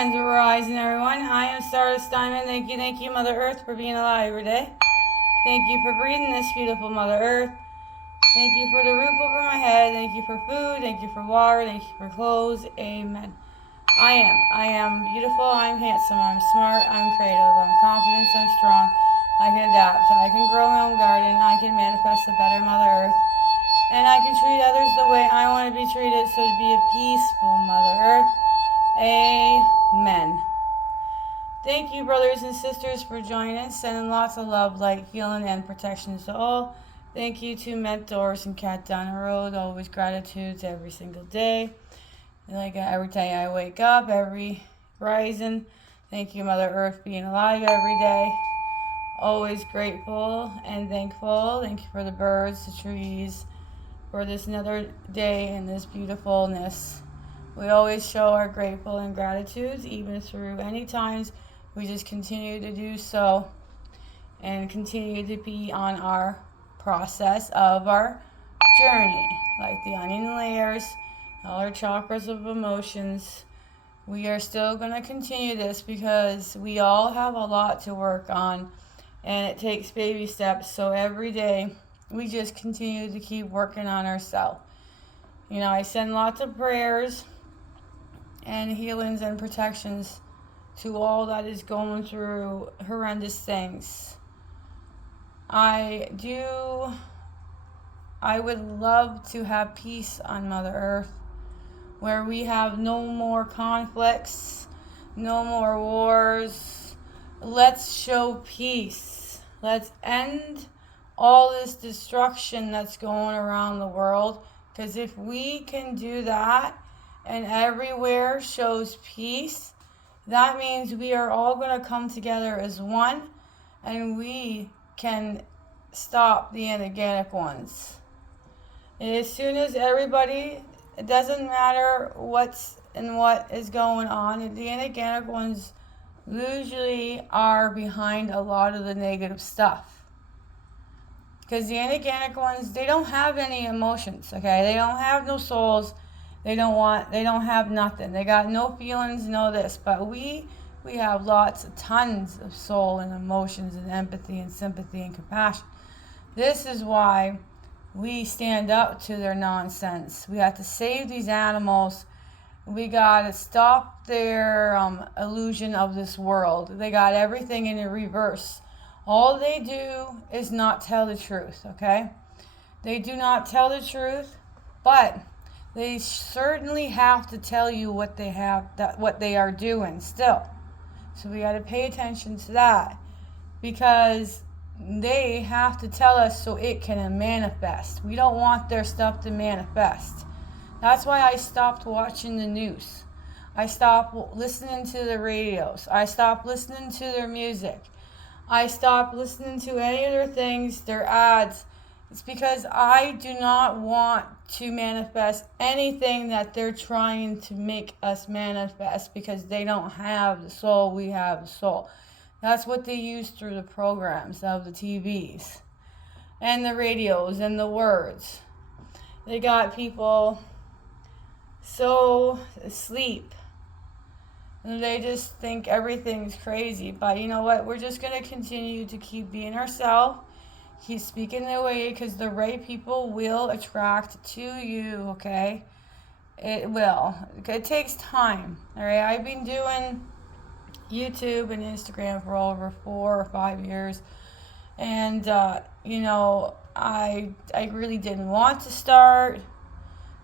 Grand Rising, everyone. I am Stardust Diamond. Thank you, Mother Earth, for being alive every day. Thank you for breathing this beautiful Mother Earth. Thank you for the roof over my head. Thank you for food. Thank you for water. Thank you for clothes. Amen. I am beautiful. I'm handsome. I'm smart. I'm creative. I'm confident. I'm strong. I can adapt. I can grow my own garden. I can manifest a better Mother Earth. And I can treat others the way I want to be treated, so to be a peaceful Mother Earth. Amen. Thank you, brothers and sisters, for joining us. Sending lots of love, light, healing, and protections to all. Thank you to mentors and Cat Down the Road. Always gratitudes every single day. Like every time I wake up, every rising. Thank you, Mother Earth, being alive every day. Always grateful and thankful. Thank you for the birds, the trees, for this another day and this beautifulness. We always show our grateful and gratitudes, even through any times. We just continue to do so and continue to be on our process of our journey, like the onion layers, all our chakras of emotions. We are still going to continue this because we all have a lot to work on, and it takes baby steps. So every day we just continue to keep working on ourselves. I send lots of prayers and healings and protections to all that is going through horrendous things. I would love to have peace on Mother Earth, where we have no more conflicts, no more wars. Let's show peace. Let's end all this destruction that's going around the world, because if we can do that and everywhere shows peace, that means we are all going to come together as one, and we can stop the inorganic ones. And as soon as everybody, it doesn't matter what is going on, the inorganic ones usually are behind a lot of the negative stuff. Because the inorganic ones, they don't have any emotions, okay? They don't have no souls. They don't have nothing. They got no feelings, no this. But we have tons of soul and emotions and empathy and sympathy and compassion. This is why we stand up to their nonsense. We have to save these animals. We got to stop their illusion of this world. They got everything in a reverse. All they do is not tell the truth, okay? They do not tell the truth, but they certainly have to tell you what they are doing still. So we got to pay attention to that, because they have to tell us so it can manifest. We don't want their stuff to manifest. That's why I stopped watching the news. I stopped listening to the radios. I stopped listening to their music. I stopped listening to any of their things, their ads. It's because I do not want to manifest anything that they're trying to make us manifest, because they don't have the soul, we have the soul. That's what they use through the programs of the TVs and the radios and the words. They got people so asleep. And they just think everything's crazy. But you know what? We're just going to continue to keep being ourselves. Keep speaking their way, because the right people will attract to you, okay? It will. It takes time, all right? I've been doing YouTube and Instagram for over 4 or 5 years. And, I really didn't want to start.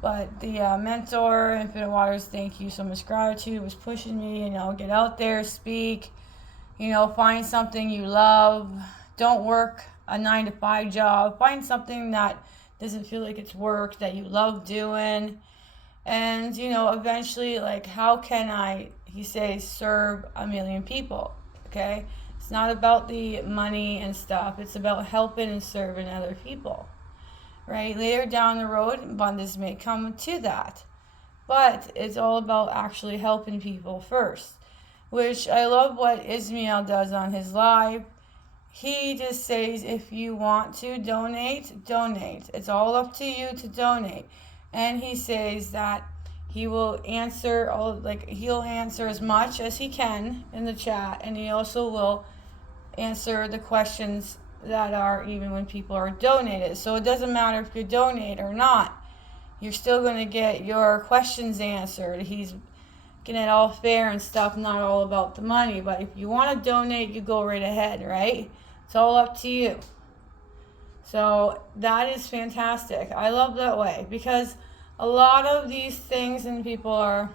But the mentor, Infinite Waters, thank you so much, gratitude, was pushing me, get out there, speak, find something you love. Don't work a 9-to-5 job. Find something that doesn't feel like it's work, that you love doing. And, eventually, how can I, he says, serve 1 million people, okay? It's not about the money and stuff. It's about helping and serving other people. Right? Later down the road, abundance may come to that. But it's all about actually helping people first. Which I love what Ismail does on his live. He just says, if you want to donate, donate. It's all up to you to donate. And he says that He will answer he'll answer as much as he can in the chat, and he also will answer the questions that are even when people are donated. So it doesn't matter if you donate or not, you're still going to get your questions answered. He's getting it all fair and stuff, not all about the money. But if you want to donate, you go right ahead, right? It's all up to you. So that is fantastic. I love that way, because a lot of these things and people are,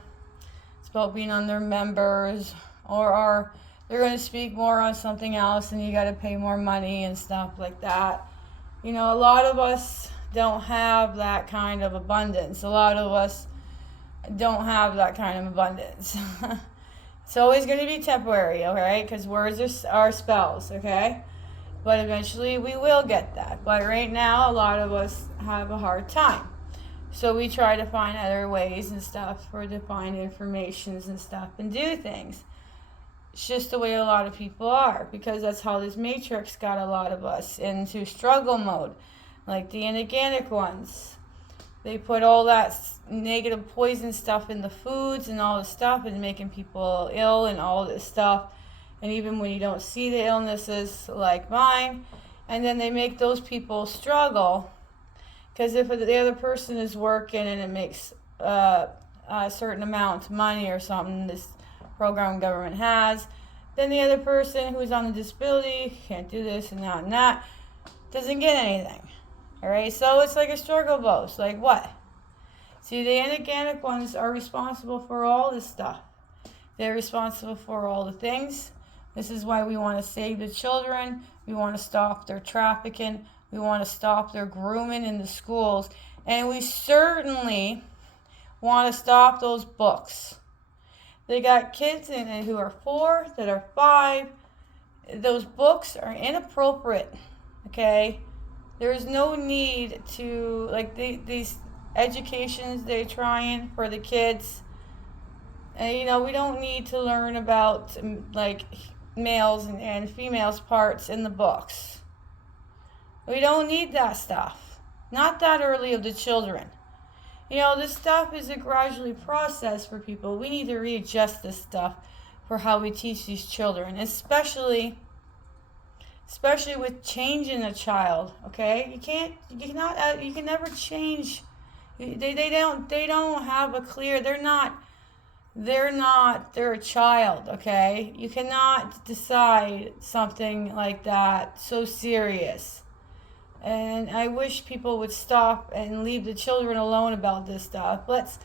it's about being on their members, or they're going to speak more on something else and you got to pay more money and stuff like that. A lot of us don't have that kind of abundance. A lot of us don't have that kind of abundance. It's always going to be temporary, okay? Because words are spells, okay? But eventually we will get that. But right now, a lot of us have a hard time. So we try to find other ways and stuff to find informations and stuff and do things. It's just the way a lot of people are, because that's how this matrix got a lot of us into struggle mode. Like the inorganic ones. They put all that negative poison stuff in the foods and all this stuff, and making people ill and all this stuff. And even when you don't see the illnesses like mine, and then they make those people struggle, because if the other person is working and it makes a certain amount of money or something, this program government has, then the other person who's on the disability can't do this and that, doesn't get anything. All right, so it's like a struggle boat. Like what? See, the inorganic ones are responsible for all this stuff. They're responsible for all the things. This is why we want to save the children. We want to stop their trafficking. We want to stop their grooming in the schools. And we certainly want to stop those books. They got kids in it who are 4, that are 5. Those books are inappropriate, okay? There's no need to, these educations they're trying for the kids. And, we don't need to learn about, males and females' parts in the books. We don't need that stuff. Not that early of the children. This stuff is a gradually process for people. We need to readjust this stuff for how we teach these children, especially with changing a child. Okay, you can never change. They don't have a clear. They're a child. Okay, you cannot decide something like that so serious. And I wish people would stop and leave the children alone about this stuff. Let's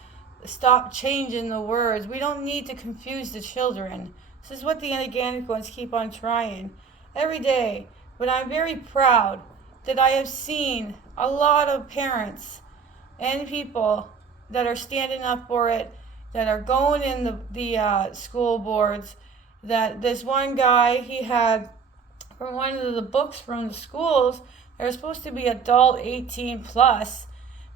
stop changing the words. We don't need to confuse the children. This is what the inorganic ones keep on trying every day. But I'm very proud that I have seen a lot of parents and people that are standing up for it, that are going in the school boards. That this one guy, he had from one of the books from the schools, they're supposed to be adult 18 plus,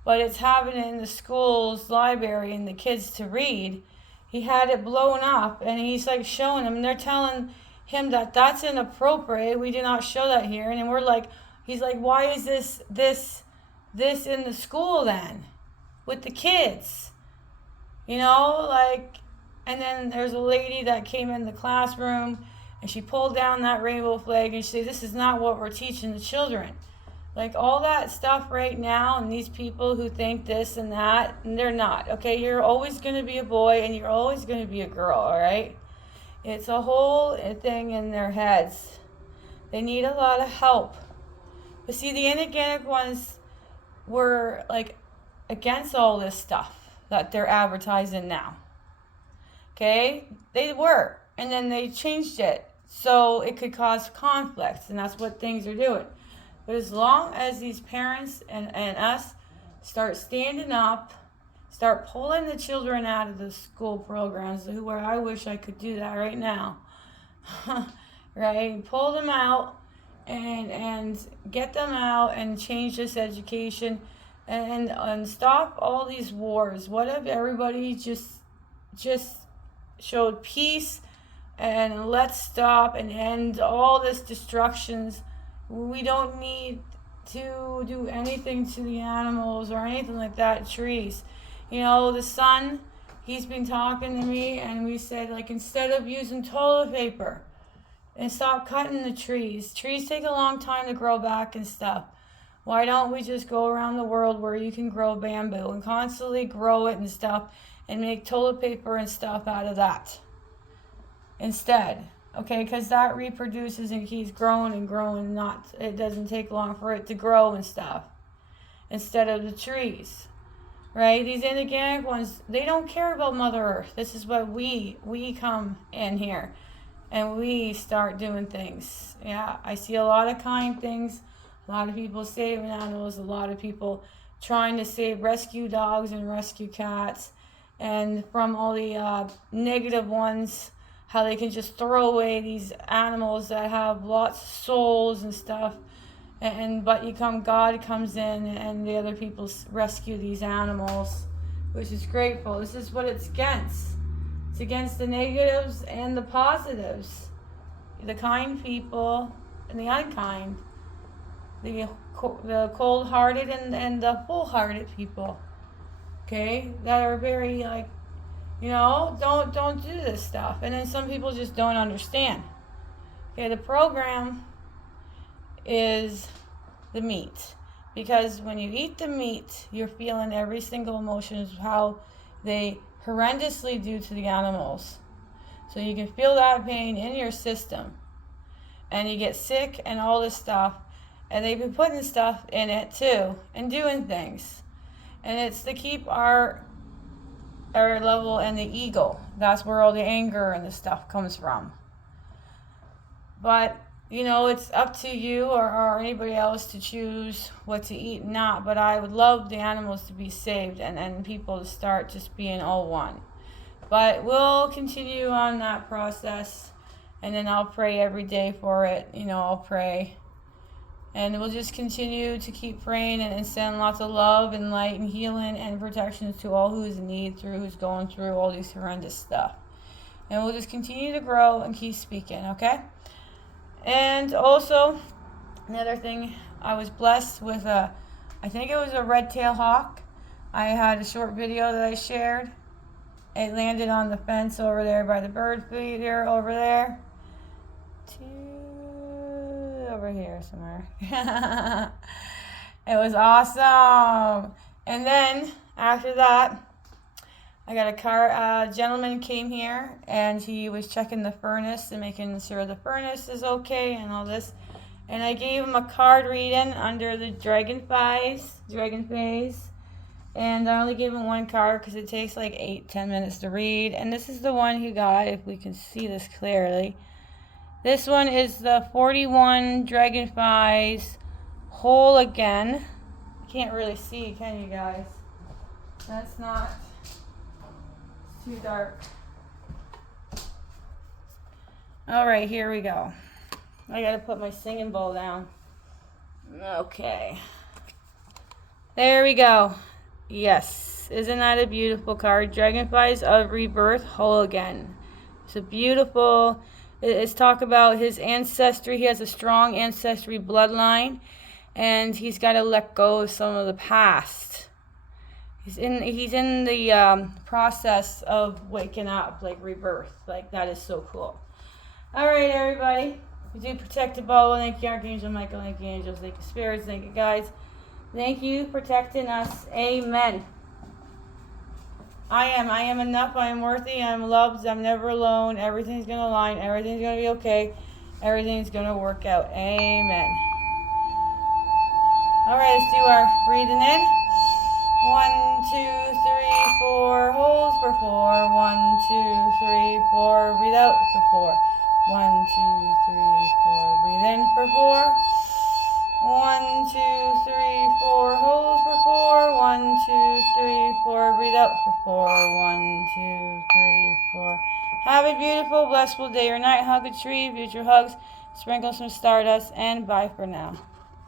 but it's having it in the school's library and the kids to read. He had it blown up, and he's showing them, and they're telling him that that's inappropriate. We do not show that here. And then he's like, why is this in the school then with the kids? And then there's a lady that came in the classroom, and she pulled down that rainbow flag and she said, this is not what we're teaching the children. All that stuff right now, and these people who think this and that, and they're not. Okay, you're always going to be a boy and you're always going to be a girl, all right? It's a whole thing in their heads. They need a lot of help. But see, the inorganic ones were against all this stuff that they're advertising now. Okay? They were. And then they changed it so it could cause conflicts, and that's what things are doing. But as long as these parents and us start standing up, start pulling the children out of the school programs, where I wish I could do that right now, right? Pull them out and get them out and change this education and stop all these wars. What if everybody just showed peace, and let's stop and end all this destructions. We don't need to do anything to the animals or anything like that, trees. The sun he's been talking to me, and we said, like, instead of using toilet paper, and stop cutting the trees. Trees take a long time to grow back and stuff. Why don't we just go around the world where you can grow bamboo and constantly grow it and stuff and make toilet paper and stuff out of that instead? Okay, because that reproduces and keeps growing and growing. It doesn't take long for it to grow and stuff instead of the trees. Right? These inorganic ones, they don't care about Mother Earth. This is what we come in here and we start doing things. Yeah, I see a lot of kind things, a lot of people saving animals, a lot of people trying to save rescue dogs and rescue cats, and from all the negative ones, how they can just throw away these animals that have lots of souls and stuff. But God comes in and the other people rescue these animals, which is grateful. This is what it's against. It's against the negatives and the positives. The kind people and the unkind. The cold-hearted and the full-hearted people. Okay? That are very don't do this stuff. And then some people just don't understand. Okay, the program is the meat, because when you eat the meat, you're feeling every single emotion of how they horrendously do to the animals. So you can feel that pain in your system, and you get sick and all this stuff, and they've been putting stuff in it too and doing things, and it's to keep our level and the ego. That's where all the anger and the stuff comes from. But it's up to you or anybody else to choose what to eat and not. But I would love the animals to be saved and people to start just being all one. But we'll continue on that process. And then I'll pray every day for it. I'll pray. And we'll just continue to keep praying and send lots of love and light and healing and protections to all who's in need, who's going through all these horrendous stuff. And we'll just continue to grow and keep speaking, okay? And also, another thing, I was blessed with I think it was a red-tailed hawk. I had a short video that I shared. It landed on the fence over there by the bird feeder over there. Over here somewhere. It was awesome. And then, after that, I got a gentleman came here and he was checking the furnace and making sure the furnace is okay and all this. And I gave him a card reading under the dragon phase. And I only gave him one card because it takes like 8-10 minutes to read. And this is the one he got, if we can see this clearly. This one is the 41 Dragonflies Whole Again. Can't really see, can you guys? That's not too dark. Alright, here we go. I gotta put my singing bowl down. Okay. There we go. Yes. Isn't that a beautiful card? Dragonflies of Rebirth Whole Again. It's a beautiful... It's talk about his ancestry. He has a strong ancestry bloodline. And he's got to let go of some of the past. He's in the process of waking up, like rebirth. Like, that is so cool. All right, everybody. We do protect the bubble. Thank you, Archangel Michael. Thank you, angels. Thank you, spirits. Thank you, guys. Thank you, protecting us. Amen. I am enough. I am worthy. I am loved. I'm never alone. Everything's going to align. Everything's going to be okay. Everything's going to work out. Amen. All right, let's do our breathing in. 1, 2, 3, 4. Hold for 4. 1, 2, 3, 4. Breathe out for 4. 1, 2, 3, 4. Breathe in for 4. 1, 2, 3, 4. Hold for 4. 1, 2, 3, 4. Breathe out for 4. 1, 2, 3, 4. Have a beautiful, blissful day or night. Hug a tree, future hugs. Sprinkle some stardust, and bye for now.